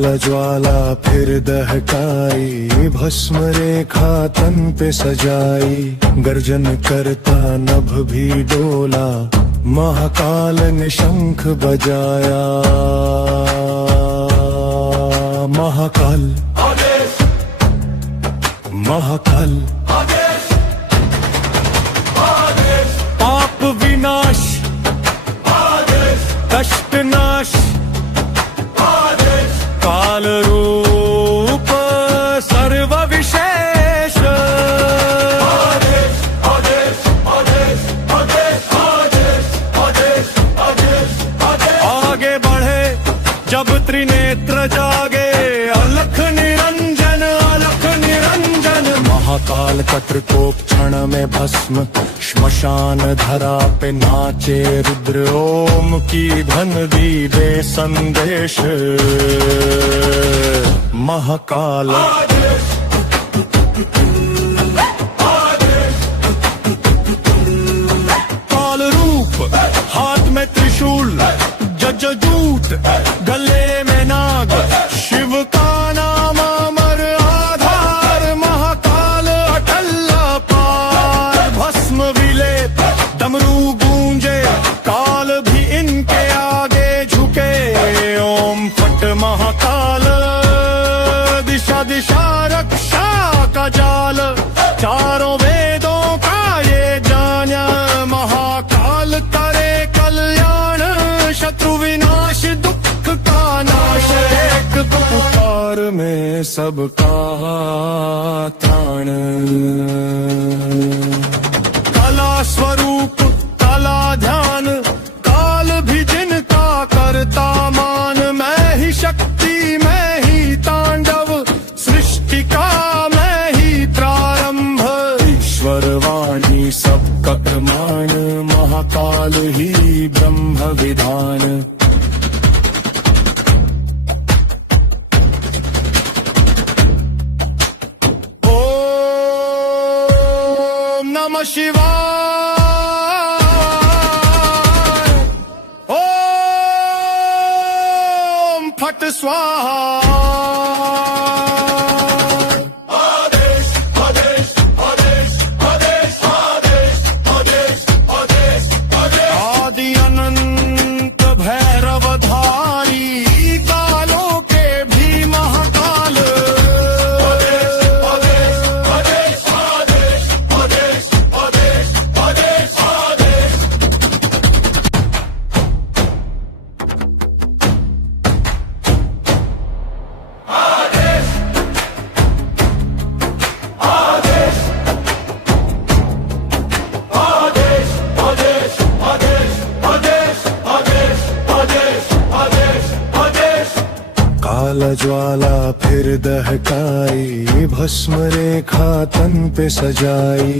काल ज्वाला फिर दहकाई, भस्म रेखा तन पे सजाई, गर्जन करता नभ भी डोला, महाकाल ने शंख बजाया। महाकाल आदेश, महाकाल आदेश, आदेश, पाप विनाश आदेश, कष्ट नाश आदेश, काल रूप सर्व विशेष आदेश, आदेश, आदेश, आदेश, आदेश, आदेश, आदेश, आदेश। आगे बढ़े जब त्रिनेत्र जागे, अलख निरंजन, अलख निरंजन। महाकाल कत्र को क्षण में भस्म, श्मशान धरा पे नाचे रुद्र, ओम की धन दी दे संदेश। महाकाल आदेश, आदेश, काल रूप हाथ में त्रिशूल, जजजूत गले में नाग, शिव का नाम अमर आधार, महाकाल अटल अपार। भस्म विलेप डमरू गूंजे, काल भी इनके आगे झुके, ओम फट महाकाल, दिशा दिशा रक्षा का जाल, चारों वेदों का ये जाना, महाकाल करे कल्याण, शत्रु विनाश दुख का नाश, एक पुकार में सबका त्राण। कला स्वरूप कला ध्यान, काल भी जिनका करता मान, मैं ही शक्ति मैं ही तांडव, सृष्टि का मैं ही प्रारंभ, ईश्वर वाणी सबका प्रमाण, महाकाल ही ब्रह्म विधान। ओम नमः शिवाय, ओम फट स्वाहा। काल ज्वाला फिर दहकाई, भस्म रेखा तन पे सजाई,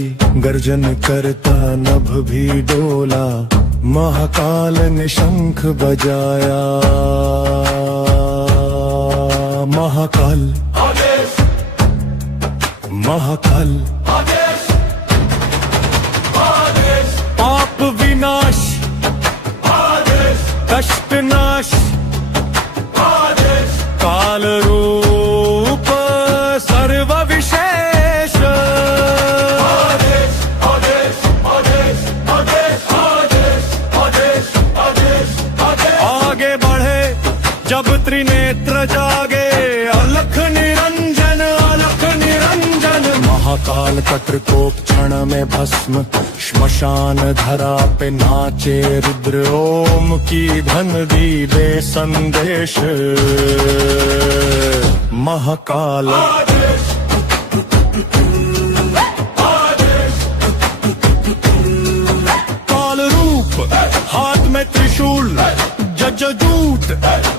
गर्जन करता नभ भी डोला, महाकाल ने शंख बजाया। महाकाल आदेश, महाकाल आदेश, आदेश, पाप विनाश आदेश, कष्ट नाश आदेश, काल रूप सर्व विशेष आदेश, आदेश, आदेश, आदेश, आदेश, आदेश, आदेश, आदेश। आगे बढ़े जब त्रिनेत्र जागे, अलख निरंजन, अलख निरंजन। महाकाल कत्र को क्षण में भस्म, श्मशान धरा पे नाचे रुद्र, ओम की धन दी दे संदेश। महाकाल आदेश, आदेश, काल रूप हाथ में त्रिशूल, जजजूत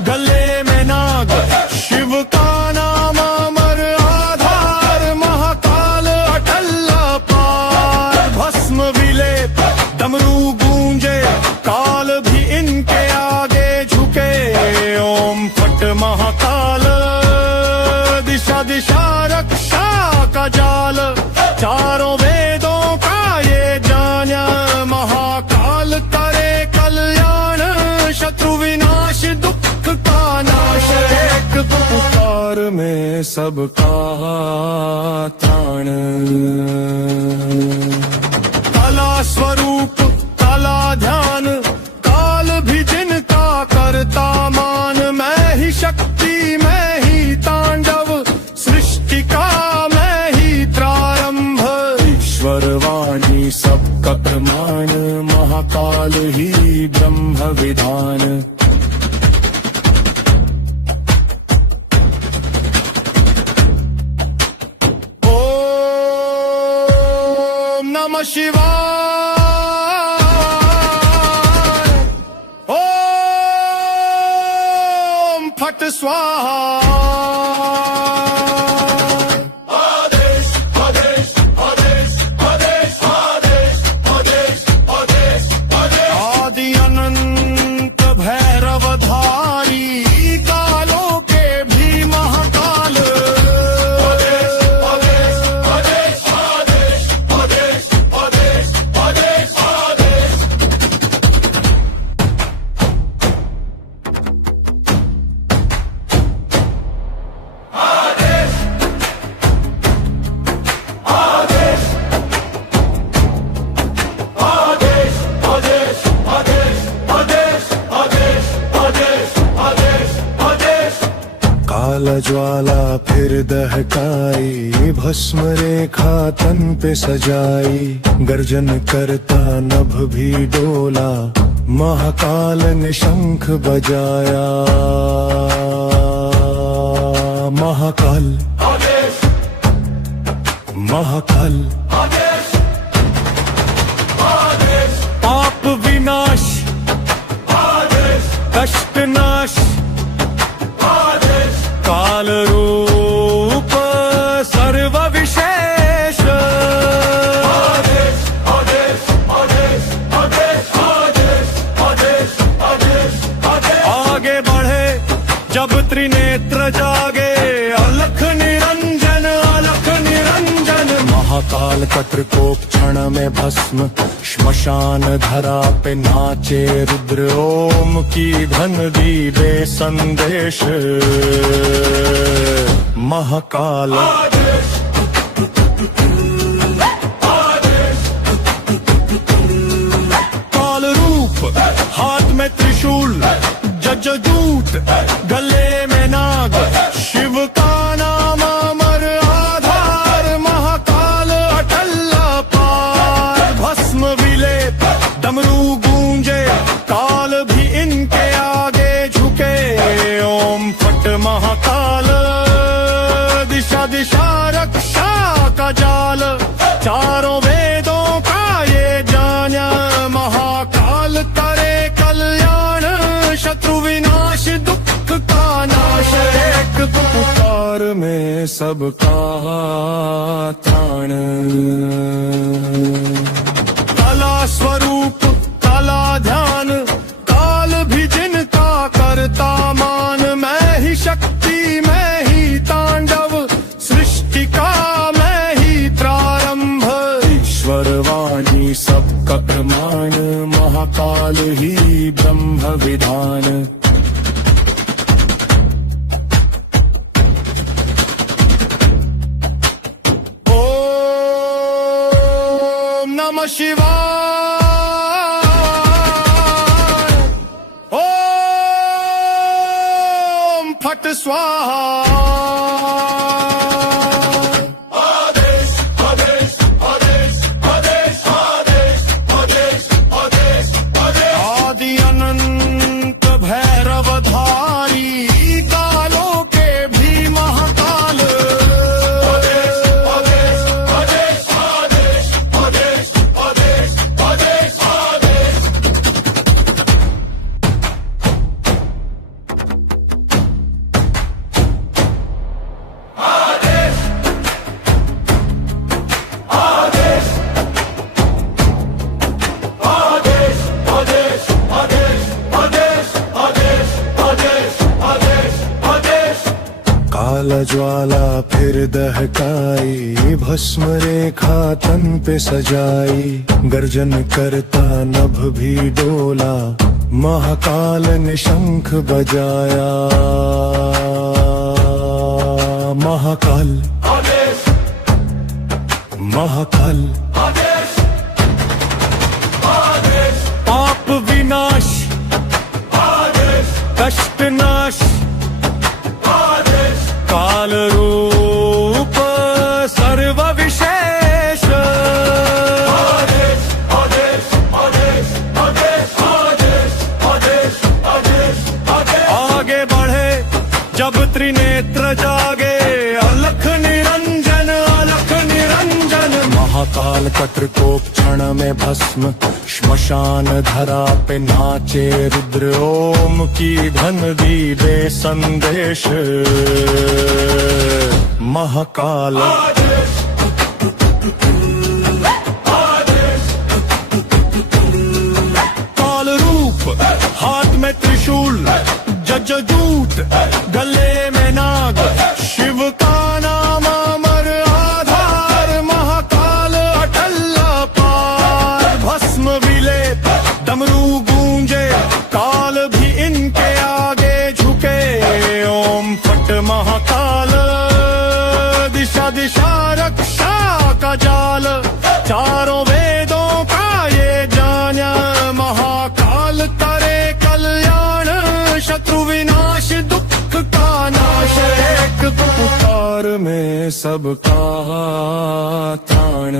गले में नाग, शिव का नाम अमर आधार, महाकाल अटल अपार। भस्म विलेप डमरू गूंजे, काल भी इनके आगे झुके, ओम फट महाकाल, दिशा दिशा रक्षा का जाल, चारों वेदों का ये जाना, महाकाल करे कल्याण, शत्रु विनाश दुख का नाश। सबका त्राण। काला स्वरूप काला ध्यान, काल भी जिनका करता मान। मैं ही शक्ति मैं ही तांडव, सृष्टि का मैं ही प्रारंभ। ईश्वरवाणी सबका प्रमाण, महाकाल ही ब्रह्म विधान। नमः शिवाय, ओम फट स्वाहा। आदेश आदेश आदेश आदेश आदेश आदेश आदेश आदेश। आदि अनंत भैरवधारी, कालों के भी महाकाल। आदेश आदेश आदेश आदेश आदेश आदेश आदेश आदेश। काला ज्वाला फिर दहकाई, भस्म रेखा तन पे सजाई। गर्जन करता नभ भी डोला, महाकाल ने शंख बजाया। महाकाल आदेश, महाकाल आदेश आदेश। पाप विनाश आदेश, कष्ट नाश आदेश। काल रूप सर्व विशेष आदेश आदेश आदेश आदेश आदेश आदेश आदेश आदेश। आगे बढ़े जब त्रिनेत्र जागे, अलख निरंजन अलख निरंजन। महाकाल तत्र को क्षण में भस्म, श्मशान धरा पे नाचे रुद्र। ओम की धन दी बे संदेश, महाकाल आदेश आदेश। काल रूप हाथ में त्रिशूल, जजजूट गले में नाग। शिव का नाम अमर आधार, महाकाल अटल अपार। भस्म विलेप डमरू गूंजे, काल भी इनके आगे झुके। ओम फट महाकाल, दिशा दिशा रक्षा का जाल। चारों वेदों का ये जाना, महाकाल करे कल्याण। शत्रु विनाश दुख का नाश, एक पुकार में सबका त्राण। काला स्वरूप काला ध्यान, काल भी जिनका करता मान। मैं ही शक्ति मैं ही तांडव, सृष्टि का मैं ही प्रारंभ। ईश्वरवाणी सबका प्रमाण, महाकाल ही ब्रह्म विधान। ओम नमः शिवाय, ओम फट स्वाहा। काला ज्वाला फिर दहकाई, भस्म रेखा तन पे सजाई। गर्जन करता नभ भी डोला, महाकाल ने शंख बजाया। महाकाल आदेश महाकाल आदेश आदेश पाप विनाश आदेश कष्ट नाश आदेश काल रूप सर्व विशेष आदेश आदेश आदेश आदेश आदेश आदेश आदेश आदेश आगे बढ़े जब त्रिनेत्र जागे अलख निरंजन महाकाल कत्र को क्षण में भस्म श्मशान धरा पे नाचे रुद्र ओम की धन दी दे संदेश महाकाल आदेश आदेश काल रूप हाथ में त्रिशूल जजजूत गले में नाग शिव का नाम अमर आधार महाकाल अटल पार भस्म विलेप डमरू गूंजे काल भी इनके आगे झुके ओम फट महाकाल दिशा दिशा रक्षा का जाल चारों वेदों का ये जाना महाकाल करे कल्याण शत्रु विनाश दुख का नाश एक पुकार में सबका त्राण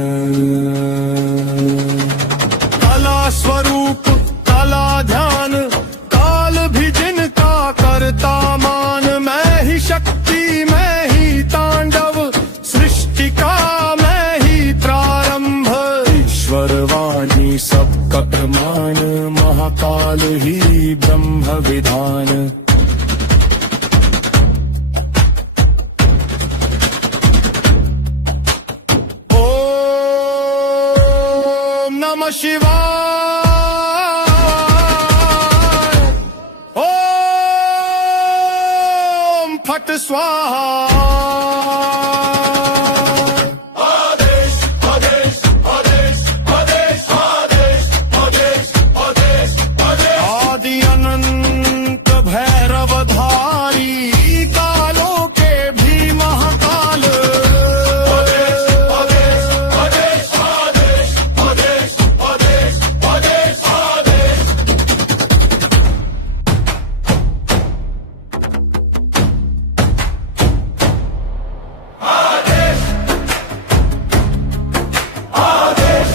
कला स्वरूप कला ध्यान काल भी जिनका करता मान मैं ही शक्ति मैं ही तांडव सृष्टि का मैं ही प्रारंभ ईश्वर वाणी सबका प्रमाण महाकाल ही ब्रह्म विधान ओम नमः शिवाय ओम फट स्वाहा आदेश आदेश आदेश आदेश आदेश आदेश आदेश आदेश आदि अनंत भैरव धारी कालों के भी महाकाल आदेश आदेश आदेश आदेश आदेश आदेश आदेश आदेश आदेश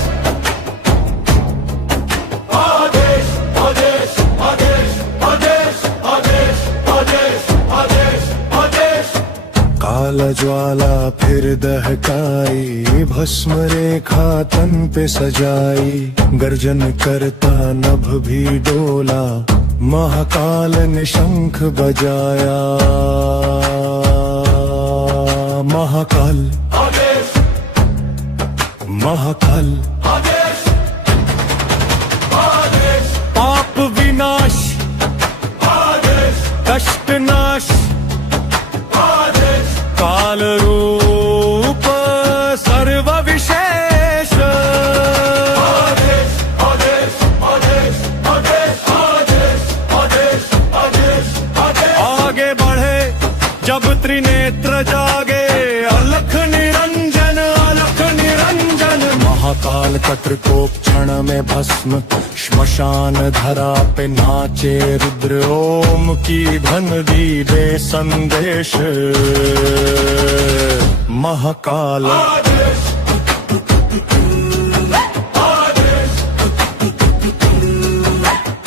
आदेश आदेश आदेश आदेश आदेश आदेश आदेश काल ज्वाला फिर दहकाई भस्म रेखा तन पे सजाई गर्जन करता नभ भी डोला महाकाल ने शंख बजाया महाकाल आदेश महाकाल आदेश आदेश पाप विनाश आदेश कष्ट नाश आदेश काल रूप सर्व विशेष आदेश आदेश आदेश आदेश आदेश आदेश आदेश आदेश आगे बढ़े जब त्रिनेत्र जागे अलख निरंजन महाकाल कत्र को क्षण में भस्म श्मशान धरा पे नाचे रुद्र ओम की धन दी दे संदेश महाकाल आदेश आदेश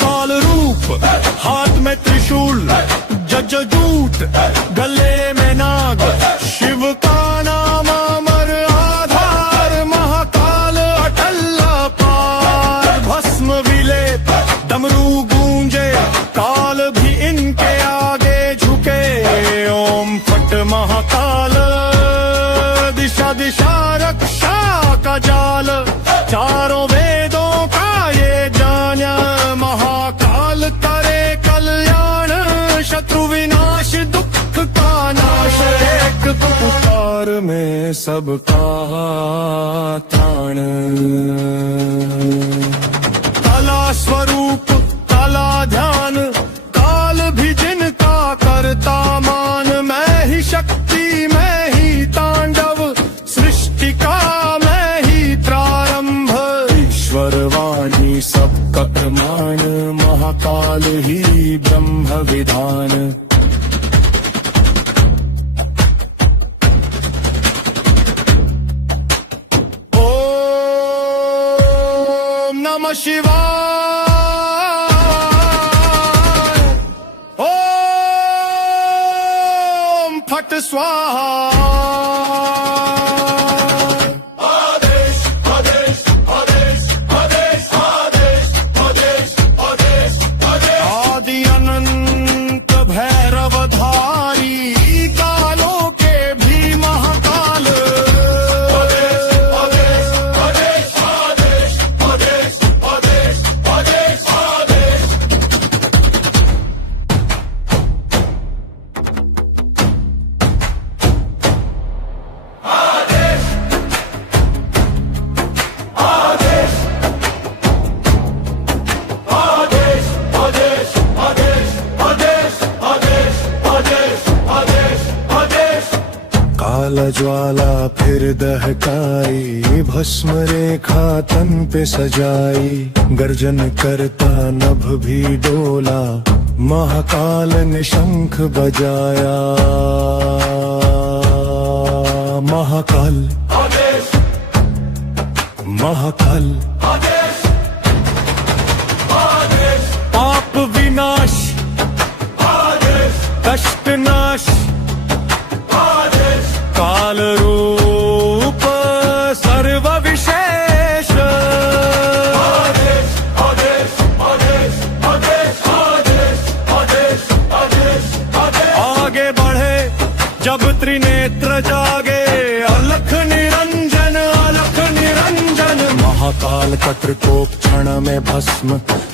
काल रूप हाथ में त्रिशूल जजजूत गले में नाग शिव का नाम अमर आधार महाकाल अटल पार भस्म विलेप डमरू गूंजे काल भी इनके आगे झुके ओम फट महाकाल दिशा दिशा रक्षा का जाल चारों वेदों का ये जाना महाकाल करे कल्याण शत्रु विनाश दुख का नाश एक पुकार में सबका त्राण कला स्वरूप कला ध्यान काल भी जिनका करता मान मैं ही शक्ति मैं प्रमाण महाकाल ही ब्रह्म विधान। ओम नमः शिवाय। ओम फट स्वाहा। आदेश आदेश आदेश आदेश आदेश आदेश आदेश आदेश आदि अनंत भैरवधारी कालों के भी महाकाल। आदेश आदेश आदेश आदेश आदेश आदेश आदेश आदेश आदेश आदेश आदेश आदेश आदेश आदेश आदेश आदेश काल ज्वाला फिर दहकाई, भस्म रेखा तन पे सजाई, गर्जन करता नभ भी डोला, महाकाल ने शंख बजाया। महाकाल आदेश महाकाल आदेश आदेश पाप विनाश आदेश कष्ट नाश आदेश काल रूप सर्व विशेष। आदेश आदेश आदेश आदेश आदेश आदेश आदेश आदेश आगे बढ़े जब त्रिनेत्र जागे, अलख निरंजन अलख निरंजन। महाकाल कत्र को क्षण में भस्म,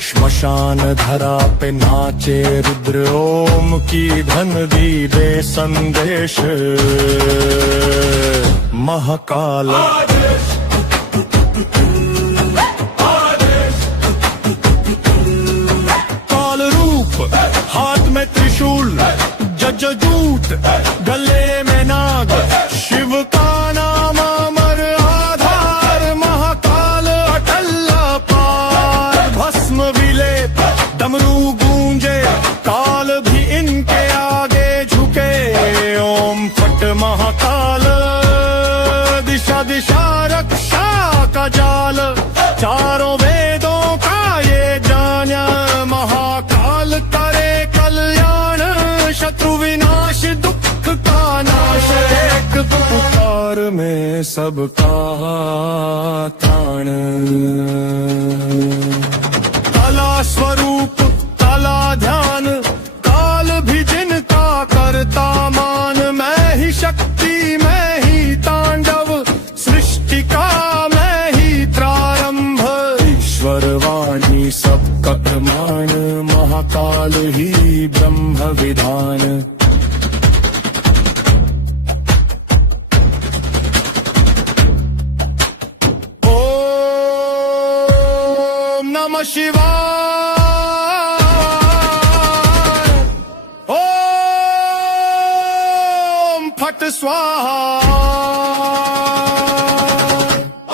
श्मशान धरा पे नाचे रुद्र, ओम की धन दी दे संदेश। महाकाल आदेश आदेश काल रूप हाथ में त्रिशूल, जजजूट गले में नाग, शिव का नाम अमर आधार, महाकाल अटल पार। भस्म विलेप डमरू गूंजे, काल भी इनके आगे झुके, ओम फट महाकाल दिशा दिशा रक्षा का जाल, चारों वेदों का ये जाना, महाकाल करे कल्याण, शत्रु विनाश दुख का नाश, एक पुकार में सबका त्राण। काला स्वरूप काला ध्यान, काल भी जिनका करता मान, मैं ही शक्ति मैं ही तांडव, सृष्टि का मैं ही प्रारंभ, ईश्वर वाणी सबका प्रमाण, महाकाल ही ब्रह्म विधान। ओम नमः शिवाय। ओम फट स्वाहा।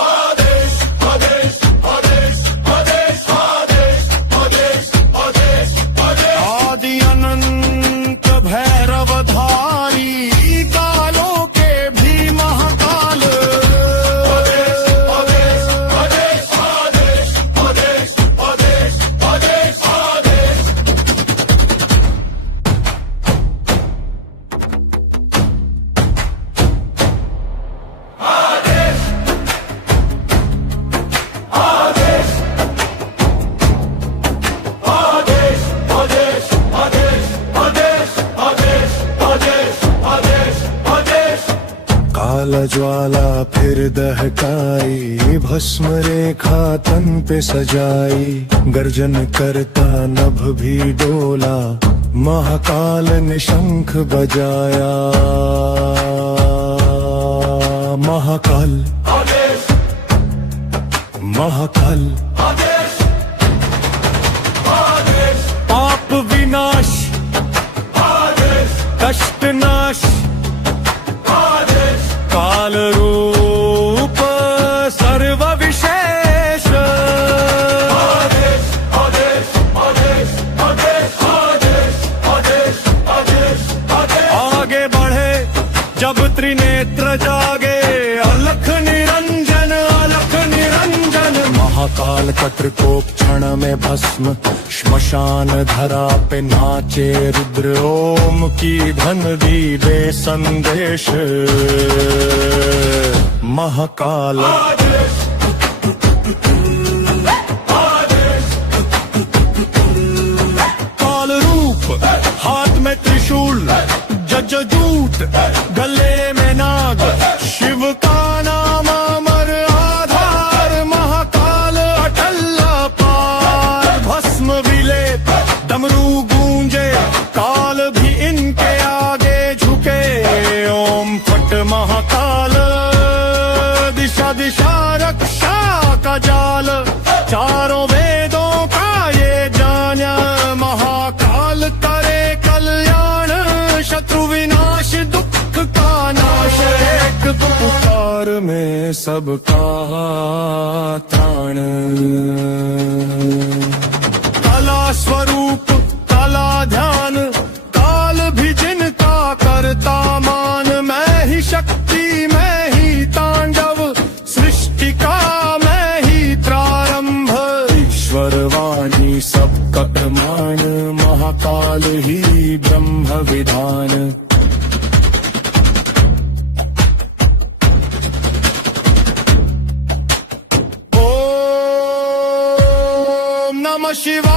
आदेश आदेश आदेश आदेश आदेश आदेश आदेश आदेश आदि अनंत भैरवधारी कालों के भी महाकाल। आदेश आदेश आदेश आदेश आदेश आदेश आदेश आदेश काल ज्वाला फिर दहकाई, भस्म रेखा तन पे सजाई, गर्जन करता नभ भी डोला, महाकाल ने शंख बजाया। महाकाल आदेश महाकाल आदेश आदेश पाप विनाश आदेश कष्ट नाश आदेश काल रूप सर्व विशेष। आदेश आदेश महाकाल का त्रिकोप क्षण में भस्म, श्मशान धरा पे नाचे रुद्र, ओम की धन दी दे संदेश महाकाल। आदेश आदेश काल रूप हाथ में त्रिशूल, जजदूत गले में नाग, शिव का नाम अमर आधार, महाकाल अटल अपार। भस्म विलेप डमरू गूंजे, काल भी इनके आगे झुके, ओम फट महाकाल दिशा दिशा रक्षा का जाल, चारों वेदों का ये जान्या, महाकाल करे कल्याण, शत्रु विनाश दुख का नाश, एक पुकार में सबका त्राण। कला स्वरूप कला ध्यान, काल भी जिनका करता मान, मैं ही शक्ति मैं ही तांडव, सृष्टि का मैं ही प्रारंभ, ईश्वर वाणी सबका प्रमाण, महाकाल ही ब्रह्म विधान। ओम नमः शिवाय,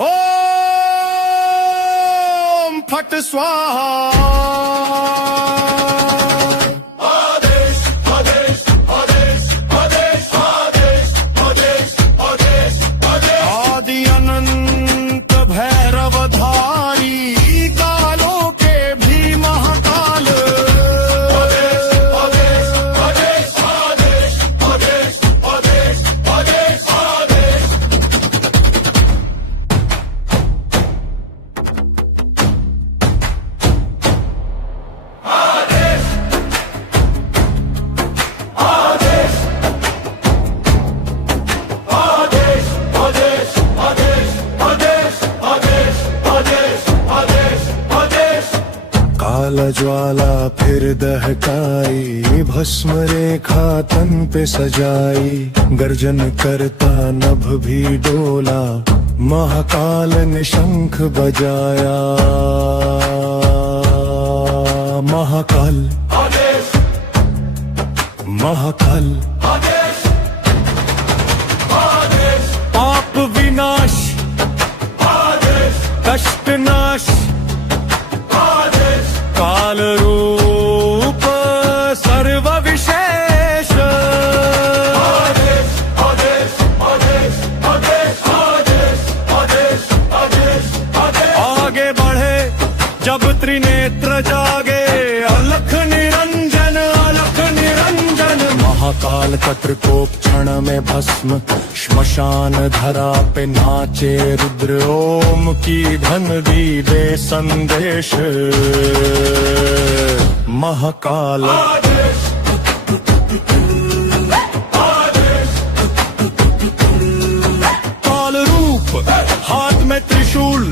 ओम फट स्वाहा। आदेश आदेश आदेश आदेश आदेश आदेश आदेश आदेश आदि अनंत भैरव धारी, कालों के भी महाकाल, आदेश आदेश आदेश आदेश आदेश आदेश आदेश आदेश आदेश आदेश आदेश आदेश आदेश आदेश आदेश आदेश काल ज्वाला फिर दहकाई, भस्म रेखा तन पे सजाई, गर्जन करता नभ भी डोला, महाकाल ने शंख बजाया, महाकाल आदेश महाकाल। आदेश आदेश पाप विनाश आदेश कष्ट नाश, आदेश काल रूप सर्व विशेष, आदेश आदेश आदेश आदेश आदेश आदेश आदेश आदेश आगे बढ़े जब त्रिनेत्र जागे, अलख निरंजन अलख निरंजन, महाकाल का त्रिकोप क्षण में भस्म, श्मशान धरा पे नाचे रुद्र, ओम की धन दी दे संदेश महाकाल। आदेश आदेश काल रूप हाथ में त्रिशूल,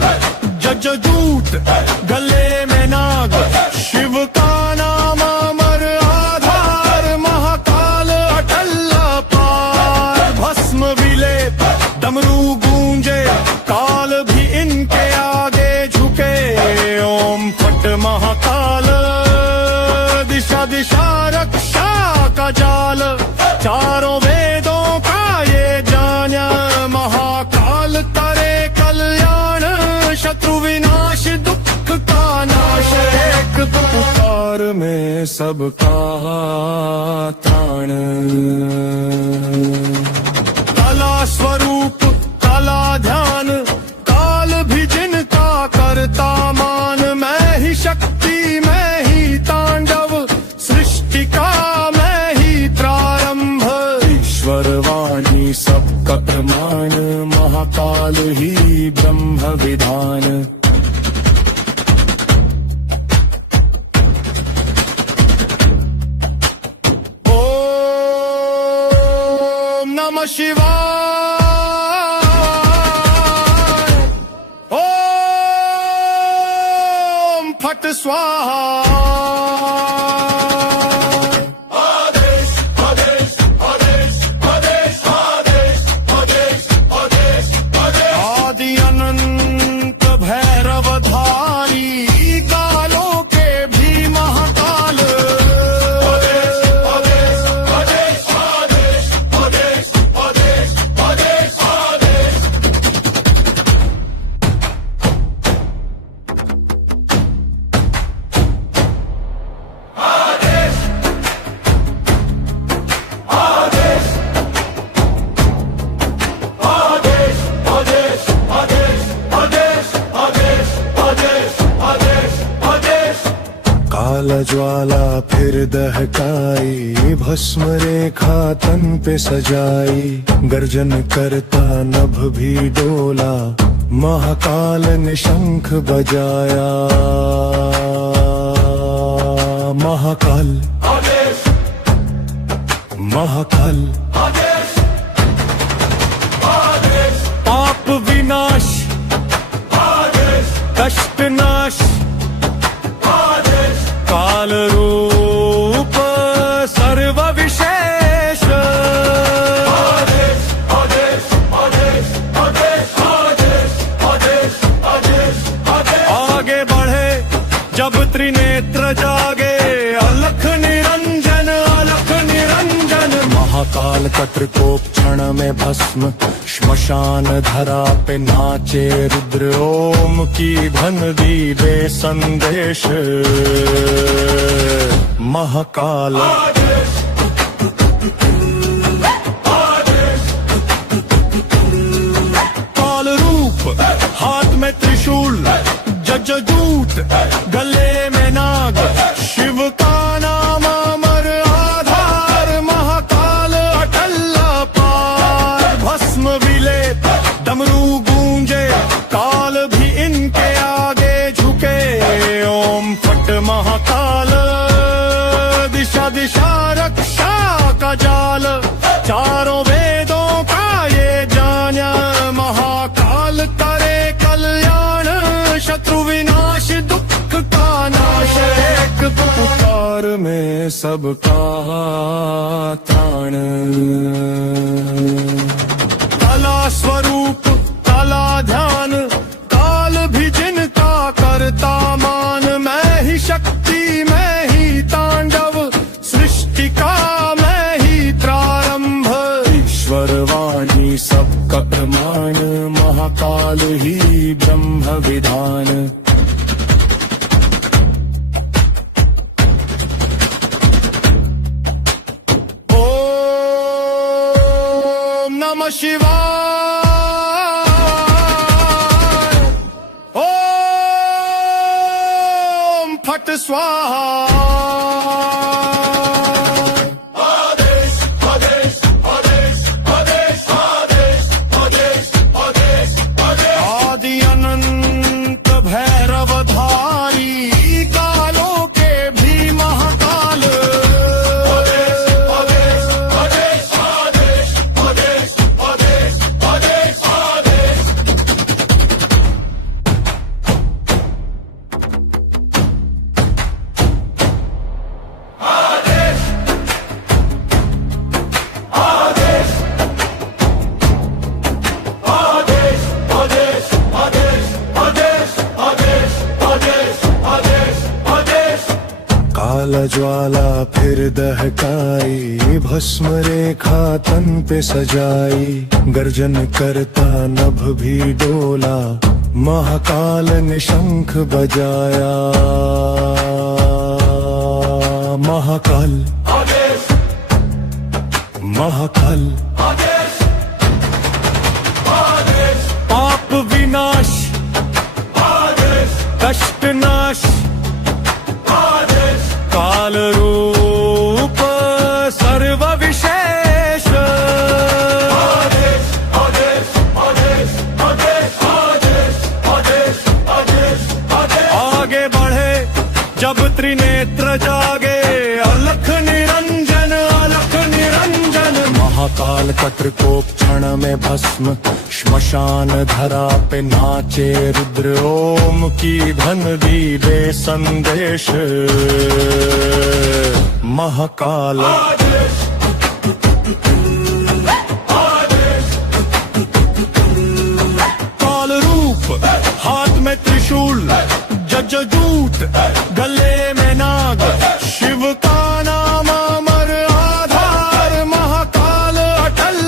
जजदूत गले में नाग, शिव का नाम अमर आधार, महाकाल अटल अपार। भस्म विलेप डमरू गूंजे, काल भी इनके आगे झुके, ओम फट महाकाल दिशा दिशा रक्षा का जाल, चारों वेदों का ये जान्या, महाकाल करे कल्याण, शत्रु विनाश दुख का नाश, एक पुकार में सबका त्राण। कला स्वरूप कला ध्यान, काल भी जिनका करता मान, मैं ही शक्ति मैं ही तांडव, सृष्टि का मैं ही प्रारंभ, ईश्वर वाणी सबका प्रमाण, महाकाल ही ब्रह्म विधान। ओम नमः शिवाय, ओम फट स्वाहा। आदेश आदेश ज्वाला फिर दहकाई, भस्म रेखा तन पे सजाई, गर्जन करता नभ भी डोला, महाकाल ने शंख बजाया। महाकाल आदेश महाकाल आदेश आदेश पाप विनाश आदेश कष्ट नाश, आदेश काल रूप सर्व विशेष। आदेश आदेश आदेश आदेश आदेश आदेश आदेश आदेश आगे बढ़े जब त्रिनेत्र जागे, अलख निरंजन अलख निरंजन। महाकाल कत्र को क्षण में भस्म, श्मशान धरा पे नाचे रुद्र, ओम की धन दी वे संदेश। महाकाल आदेश आदेश काल रूप, हाथ में त्रिशूल, जजदूत गले में नाग, शिव का नाम अमर आधार, महाकाल अटल पार। भस्म विलेप डमरू गूंजे, काल भी इनके आगे झुके, ओम फट महाकाल, दिशा दिशा रक्षा का जाल, चारों वेदों का ये जाना, महाकाल करे कल्याण, शत्रु विनाश दुख का नाश, एक पुकार में सबका त्राण। कला स्वरूप कला ध्यान, काल भी जिनका करता मान, मैं ही शक्ति मैं ही तांडव, सृष्टि का मैं ही प्रारंभ, ईश्वर वाणी सबका प्रमाण, महाकाल ही ब्रह्म विधान। ओम नमः शिवाय, ओम फट स्वाहा। आदेश आदेश आदेश आदेश आदेश आदेश आदेश आदेश आदि अनंत भैरव धारी, कालों के भी महाकाल। आदेश आदेश आदेश आदेश आदेश आदेश आदेश आदेश काल ज्वाला फिर दहकाई, भस्म रेखा तन पे सजाई, गर्जन करता नभ भी डोला, महाकाल ने शंख बजाया। महाकाल आदेश महाकाल आदेश आदेश पाप विनाश आदेश कष्ट नाश, आदेश काल रूप सर्व विशेष। आदेश आदेश आदेश आदेश आदेश आदेश आदेश आदेश आगे बढ़े जब त्रिनेत्र जागे, अलख निरंजन अलख निरंजन। महाकाल कत्र को क्षण में भस्म, श्मशान धरा पे नाचे रुद्र, ओम की धन दी वे संदेश। महाकाल आदेश आदेश काल रूप, हाथ में त्रिशूल, जजदूत गले में नाग, शिव का नाम अमर आधार, महाकाल अटल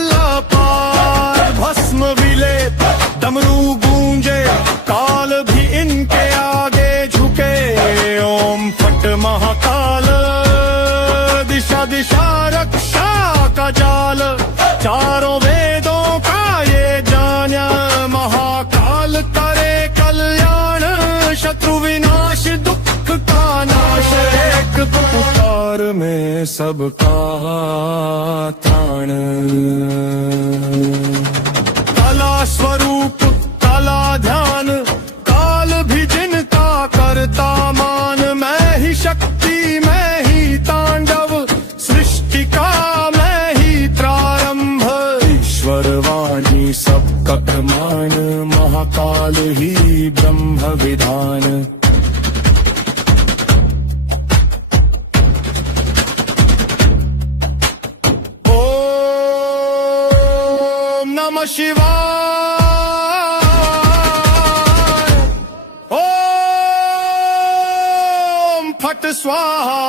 पार। भस्म विलेप डमरू गूंजे, काल भी इनके आगे झुके, ओम फट महाकाल, दिशा दिशा रक्षा का जाल, चारों वेदों का ये जाना, महाकाल करे कल्याण, शत्रु विनाश दुख का नाश, में सबका त्राण। काला स्वरूप काला ध्यान, काल भी जिनका करता मान। मैं ही शक्ति मैं ही तांडव, सृष्टि का मैं ही प्रारंभ। ईश्वरवाणी सब कथमान, महाकाल ही ब्रह्म विधान। ओम नमः शिवाय, ओम फट स्वाहा।